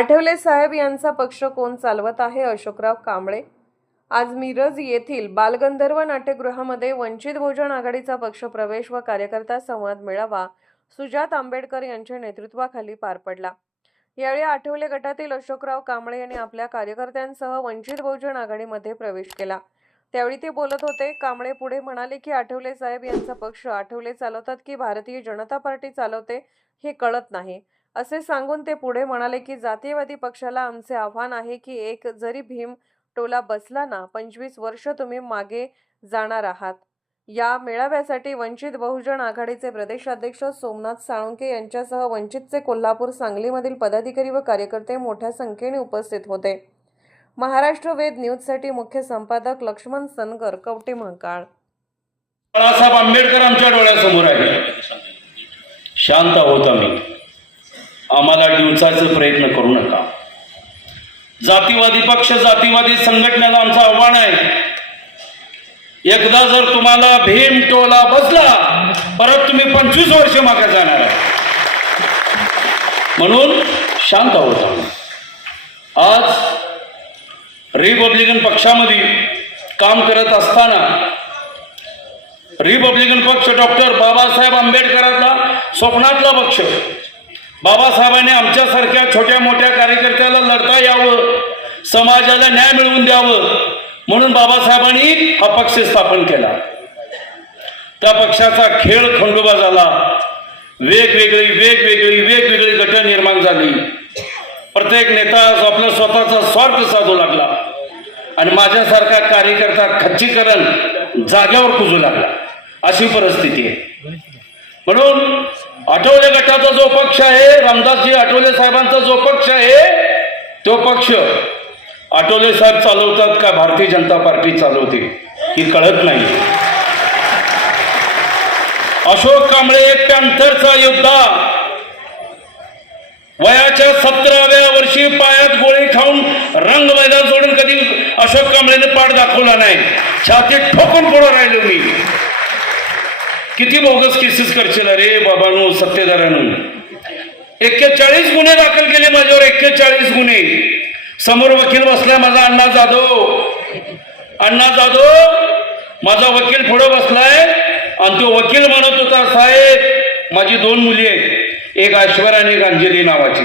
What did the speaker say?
आठवले साहेब यांचा पक्ष कोण चालवत आहे? अशोकराव कांबळे आज मिरज येथील बालगंधर्व नाट्यगृहामध्ये वंचित बहुजन आघाडीचा पक्ष प्रवेश व कार्यकर्ता संवाद मेळावा सुजात आंबेडकर यांच्या नेतृत्वाखाली पार पडला। यावेळी आठवले गटातील अशोकराव कांबळे यांनी आपल्या कार्यकर्त्यांसह वंचित बहुजन आघाडीमध्ये प्रवेश केला। त्यावेळी ते बोलत होते। कांबळे पुढे म्हणाले की आठवले साहेब यांचा पक्ष आठवले चालवतात की भारतीय जनता पार्टी चालवते हे कळत नाही, असे सांगून ते पुढे म्हणाले की जातीयवादी पक्षाला आमचे आव्हान आहे की एक जरी भीम टोला बसला ना 25 वर्ष तुम्ही मागे जाणार आहात। या मेळाव्यासाठी वंचित बहुजन आघाडीचे प्रदेशाध्यक्ष सोमनाथ साळुंखे यांच्यासह वंचितचे कोल्हापूर सांगलीमधील पदाधिकारी व कार्यकर्ते मोठ्या संख्येने उपस्थित होते। महाराष्ट्र वेद न्यूजसाठी मुख्य संपादक लक्ष्मण सनगर, कवटे महाकाळ। बाळासाहेब आंबेडकर आमच्या डोळ्यासमोर आहे। शांत आहोत आम्ही, आम्हाला डिवचायचा प्रयत्न करू नका। जातीवादी पक्ष, जातीवादी संघटनेला आमचं आव्हान आहे, एकदा जर तुम्हाला भीम टोला बसला परत तुम्ही 25 वर्ष मागे जाणार आहे। म्हणून शांत आहोत आम्ही। आज रिपब्लिकन पक्षामध्ये काम करत असताना रिपब्लिकन पक्ष डॉक्टर बाबासाहेब आंबेडकरांचा स्वप्नातला पक्ष, बाबासाहेबांनी आमच्यासारख्या छोट्या मोठ्या कार्यकर्त्याला लढता यावं, समाजाला न्याय मिळवून द्यावं म्हणून बाबासाहेबांनी हा पक्ष स्थापन केला। त्या पक्षाचा खेळ खंडोबा झाला, वेगवेगळी गट निर्माण झाली। प्रत्येक नेता आपला स्वतःचा स्वार्थ साधू लागला आणि माझ्यासारखा कार्यकर्ता खच्चीकरण जाग्यावर कुजू लागला, अशी परिस्थिती आहे। म्हणून आठवले गटाचा जो पक्ष आहे, रामदासजी आठवले साहेबांचा जो पक्ष आहे, तो पक्ष आठवले साहेब चालवतात का भारतीय जनता पार्टी चालवते ही कळत नाही। अशोक कांबळे एक पॅंथरचा योद्धा, वयाच्या 17व्या वर्षी पायात गोळी खाऊन रंग मैदान सोडून कधी अशोक कांबळेने पाठ दाखवला नाही। छातीत ठोकून पुढे राहिलो मी। किती बोगस केसेस करशील रे बाबांनो, सत्तेदारांनो। 41 गुन्हे दाखल केले माझ्यावर, 41 गुन्हे। समोर वकील बसलाय माझा अण्णा जाधव माझा वकील पुढे बसलाय आणि तो वकील म्हणत होता, साहेब माझी 2 मुली आहेत, एक ऐश्वर्या आणि एक अंजली नावाची,